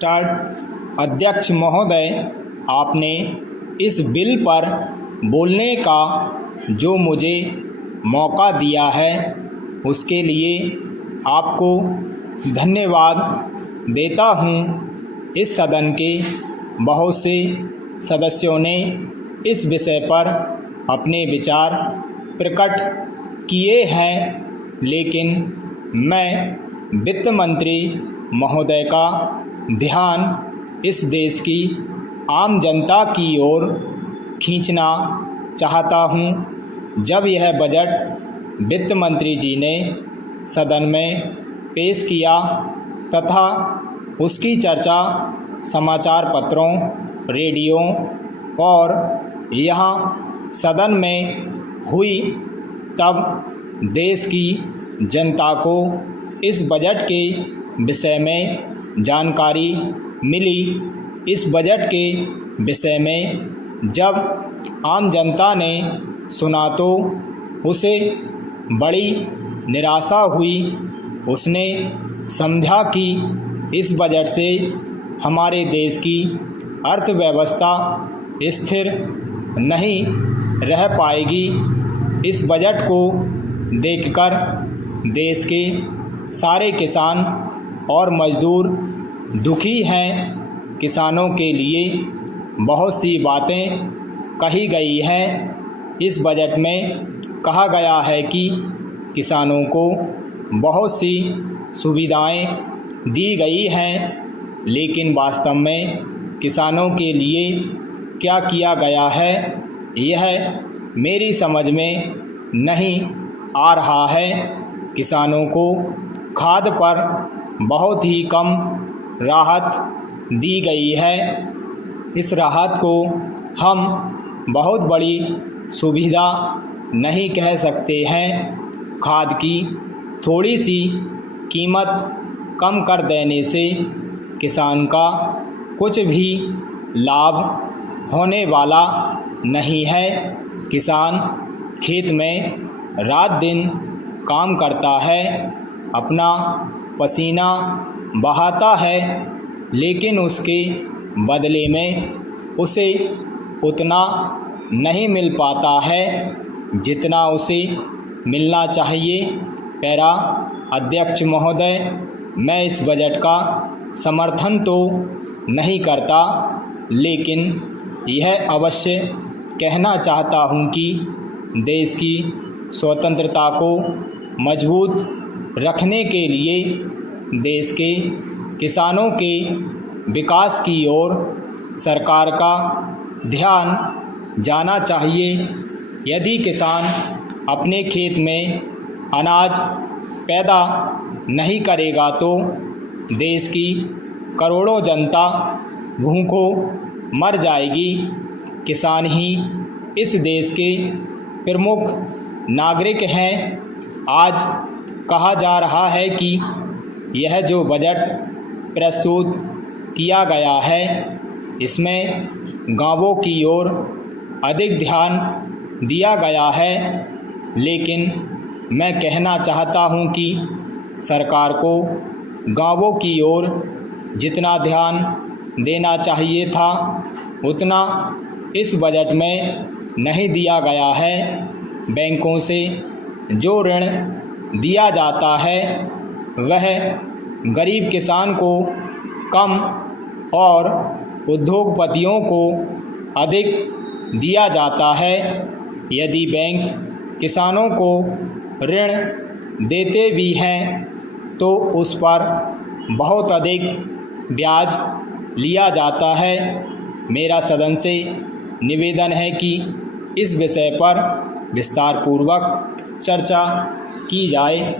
Start. अध्यक्ष महोदय, आपने इस बिल पर बोलने का जो मुझे मौका दिया है उसके लिए आपको धन्यवाद देता हूँ। इस सदन के बहुत से सदस्यों ने इस विषय पर अपने विचार प्रकट किए हैं, लेकिन मैं वित्त मंत्री महोदय का ध्यान इस देश की आम जनता की ओर खींचना चाहता हूँ। जब यह बजट वित्त मंत्री जी ने सदन में पेश किया तथा उसकी चर्चा समाचार पत्रों, रेडियो और यहाँ सदन में हुई, तब देश की जनता को इस बजट के विषय में जानकारी मिली। इस बजट के विषय में जब आम जनता ने सुना तो उसे बड़ी निराशा हुई। उसने समझा कि इस बजट से हमारे देश की अर्थव्यवस्था स्थिर नहीं रह पाएगी। इस बजट को देखकर देश के सारे किसान और मज़दूर दुखी हैं। किसानों के लिए बहुत सी बातें कही गई हैं। इस बजट में कहा गया है कि किसानों को बहुत सी सुविधाएं दी गई हैं, लेकिन वास्तव में किसानों के लिए क्या किया गया है यह मेरी समझ में नहीं आ रहा है। किसानों को खाद पर बहुत ही कम राहत दी गई है। इस राहत को हम बहुत बड़ी सुविधा नहीं कह सकते हैं। खाद की थोड़ी सी कीमत कम कर देने से किसान का कुछ भी लाभ होने वाला नहीं है। किसान खेत में रात दिन काम करता है, अपना पसीना बहाता है, लेकिन उसके बदले में उसे उतना नहीं मिल पाता है जितना उसे मिलना चाहिए। पैरा अध्यक्ष महोदय, मैं इस बजट का समर्थन तो नहीं करता, लेकिन यह अवश्य कहना चाहता हूँ कि देश की स्वतंत्रता को मजबूत रखने के लिए देश के किसानों के विकास की ओर सरकार का ध्यान जाना चाहिए। यदि किसान अपने खेत में अनाज पैदा नहीं करेगा तो देश की करोड़ों जनता भूखों मर जाएगी। किसान ही इस देश के प्रमुख नागरिक हैं। आज कहा जा रहा है कि यह जो बजट प्रस्तुत किया गया है इसमें गांवों की ओर अधिक ध्यान दिया गया है, लेकिन मैं कहना चाहता हूं कि सरकार को गांवों की ओर जितना ध्यान देना चाहिए था उतना इस बजट में नहीं दिया गया है। बैंकों से जो ऋण दिया जाता है वह गरीब किसान को कम और उद्योगपतियों को अधिक दिया जाता है। यदि बैंक किसानों को ऋण देते भी हैं तो उस पर बहुत अधिक ब्याज लिया जाता है। मेरा सदन से निवेदन है कि इस विषय पर विस्तारपूर्वक चर्चा की जाए।